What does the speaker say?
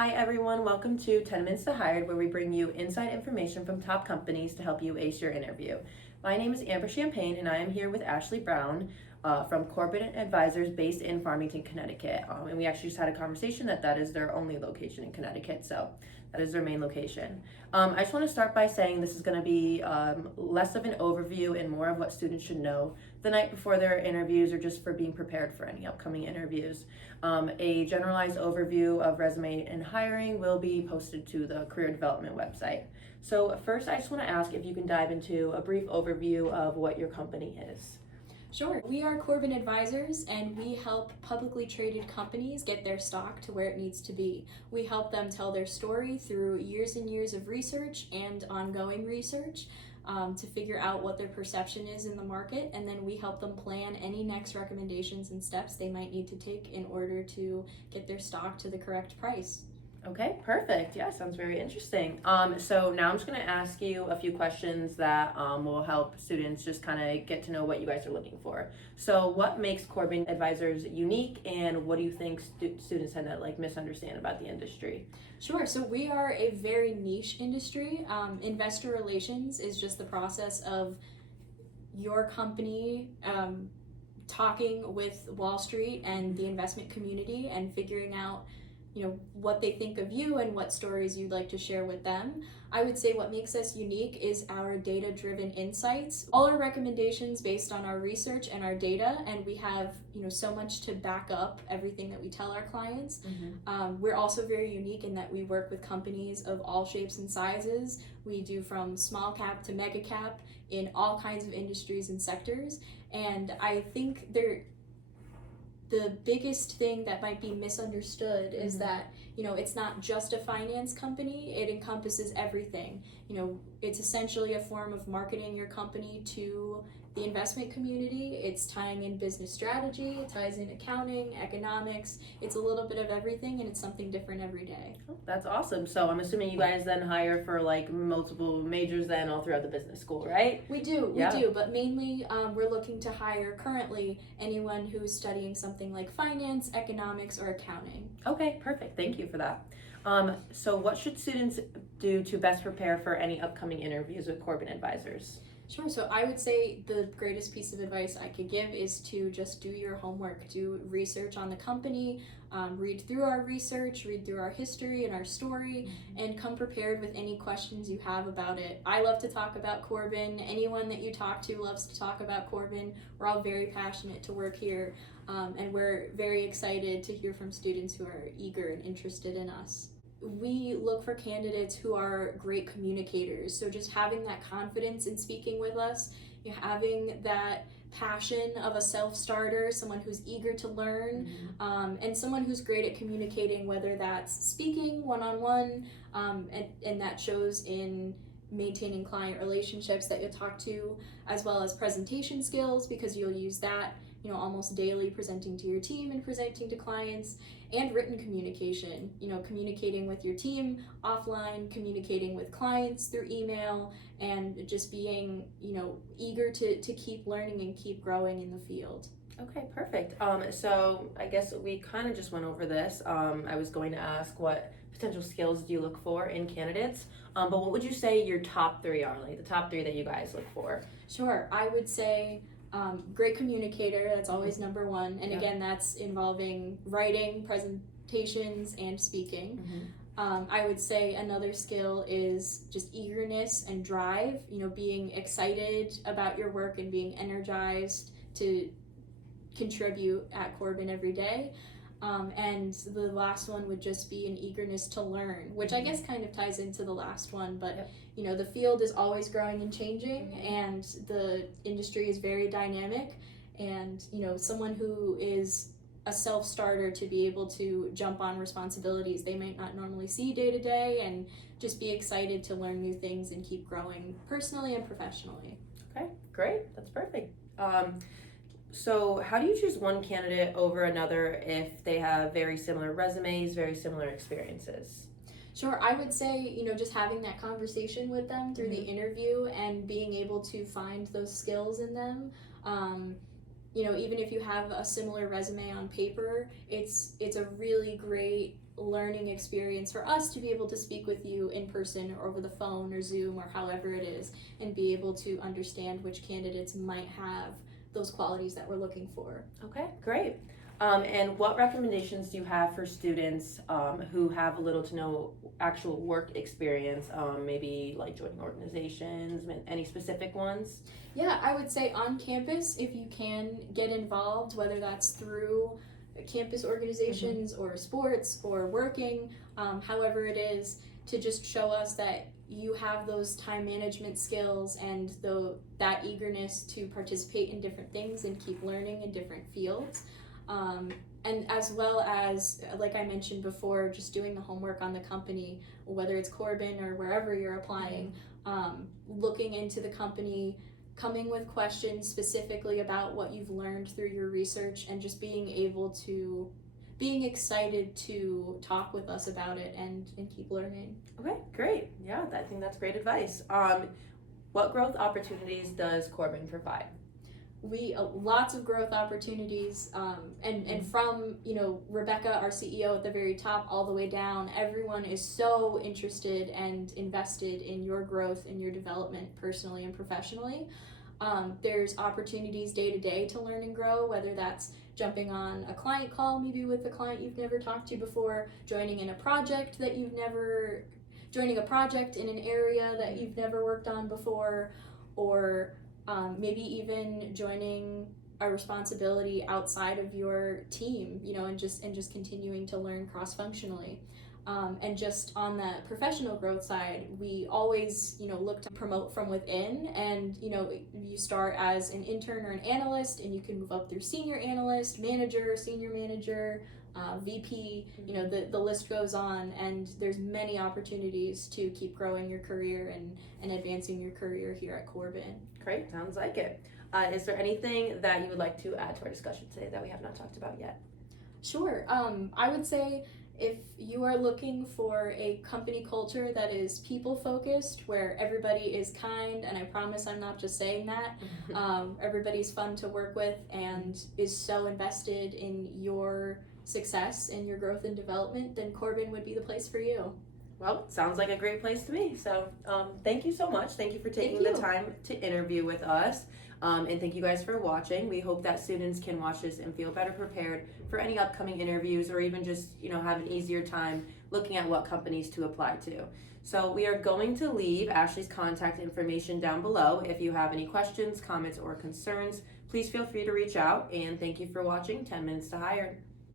Hi everyone, welcome to 10 Minutes to Hired, where we bring you inside information from top companies to help you ace your interview. My name is Amber Champagne and I am here with Ashley Brown from Corbin Advisors based in Farmington, Connecticut. And we actually just had a conversation that is their only location in Connecticut, so that is their main location. I just want to start by saying this is going to be less of an overview and more of what students should know the night before their interviews or just for being prepared for any upcoming interviews. A generalized overview of resume and hiring will be posted to the career development website. So first, I just want to ask if you can dive into a brief overview of what your company is. Sure. We are Corbin Advisors, and we help publicly traded companies get their stock to where it needs to be. We help them tell their story through years and years of research and ongoing research to figure out what their perception is in the market, and then we help them plan any next recommendations and steps they might need to take in order to get their stock to the correct price. Okay, perfect. Yeah, sounds very interesting. So now I'm just going to ask you a few questions that will help students just kind of get to know what you guys are looking for. So what makes Corbin Advisors unique, and what do you think students tend to misunderstand about the industry? Sure. So we are a very niche industry. Investor relations is just the process of your company talking with Wall Street and the investment community and figuring out what they think of you and what stories you'd like to share with them. I would say what makes us unique is our data-driven insights. All our recommendations based on our research and our data, and we have so much to back up everything that we tell our clients. We're also very unique in that we work with companies of all shapes and sizes. We do from small cap to mega cap in all kinds of industries and sectors, and I think the biggest thing that might be misunderstood is that it's not just a finance company. It encompasses everything. It's essentially a form of marketing your company to the investment community. It's tying in business strategy, it ties in accounting, economics. It's a little bit of everything, and it's something different every day. Oh, that's awesome. So I'm assuming you guys then hire for multiple majors then all throughout the business school, right? We do, but mainly we're looking to hire currently anyone who's studying something like finance, economics, or accounting. Okay, perfect. Thank you for that. So what should students do to best prepare for any upcoming interviews with Corbin Advisors? Sure. So I would say the greatest piece of advice I could give is to just do your homework, do research on the company, read through our research, read through our history and our story, and come prepared with any questions you have about it. I love to talk about Corbin. Anyone that you talk to loves to talk about Corbin. We're all very passionate to work here, and we're very excited to hear from students who are eager and interested in us. We look for candidates who are great communicators. So just having that confidence in speaking with us, having that passion of a self-starter, someone who's eager to learn, and someone who's great at communicating, whether that's speaking one-on-one, and that shows in maintaining client relationships that you'll talk to, as well as presentation skills, because you'll use that almost daily, presenting to your team and presenting to clients, and written communication, communicating with your team offline, communicating with clients through email, and just being, eager to keep learning and keep growing in the field. Okay, perfect. So I guess we kind of just went over this. I was going to ask what potential skills do you look for in candidates, but what would you say your top three are, the top three that you guys look for? Sure, I would say great communicator, that's always number one. And again, that's involving writing, presentations, and speaking. I would say another skill is just eagerness and drive, being excited about your work and being energized to contribute at Corbin every day. And the last one would just be an eagerness to learn, which I guess kind of ties into the last one, but the field is always growing and changing, and the industry is very dynamic, and someone who is a self-starter to be able to jump on responsibilities they might not normally see day to day, and just be excited to learn new things and keep growing personally and professionally. Okay, great. That's perfect. So how do you choose one candidate over another if they have very similar resumes, very similar experiences? Sure, I would say, just having that conversation with them through the interview and being able to find those skills in them. Even if you have a similar resume on paper, it's a really great learning experience for us to be able to speak with you in person or over the phone or Zoom or however it is, and be able to understand which candidates might have those qualities that we're looking for. Okay, great. And what recommendations do you have for students who have little to no actual work experience, maybe like joining organizations, any specific ones? Yeah, I would say on campus, if you can get involved, whether that's through campus organizations or sports or working, however it is, to just show us that you have those time management skills and that eagerness to participate in different things and keep learning in different fields. And as well as, like I mentioned before, just doing the homework on the company, whether it's Corbin or wherever you're applying, looking into the company, coming with questions specifically about what you've learned through your research, and just being excited to talk with us about it and keep learning. Okay, great. Yeah, I think that's great advice. What growth opportunities does Corbin provide? Lots of growth opportunities, and from Rebecca, our CEO, at the very top all the way down, everyone is so interested and invested in your growth and your development personally and professionally. There's opportunities day to day to learn and grow, whether that's jumping on a client call maybe with a client you've never talked to before, joining a project in an area that you've never worked on before, or maybe even joining a responsibility outside of your team, and just continuing to learn cross-functionally. And just on the professional growth side, we always, look to promote from within, and, you start as an intern or an analyst, and you can move up through senior analyst, manager, senior manager, VP, the list goes on, and there's many opportunities to keep growing your career and advancing your career here at Corbin. Great, sounds like it. Is there anything that you would like to add to our discussion today that we have not talked about yet? Sure. I would say if you are looking for a company culture that is people-focused, where everybody is kind, and I promise I'm not just saying that, everybody's fun to work with and is so invested in your success and your growth and development, then Corbin would be the place for you. Well, sounds like a great place to be. So thank you so much. Thank you for taking the time to interview with us. And thank you guys for watching. We hope that students can watch this and feel better prepared for any upcoming interviews, or even just, have an easier time looking at what companies to apply to. So we are going to leave Ashley's contact information down below. If you have any questions, comments, or concerns, please feel free to reach out. And thank you for watching 10 Minutes to Hire.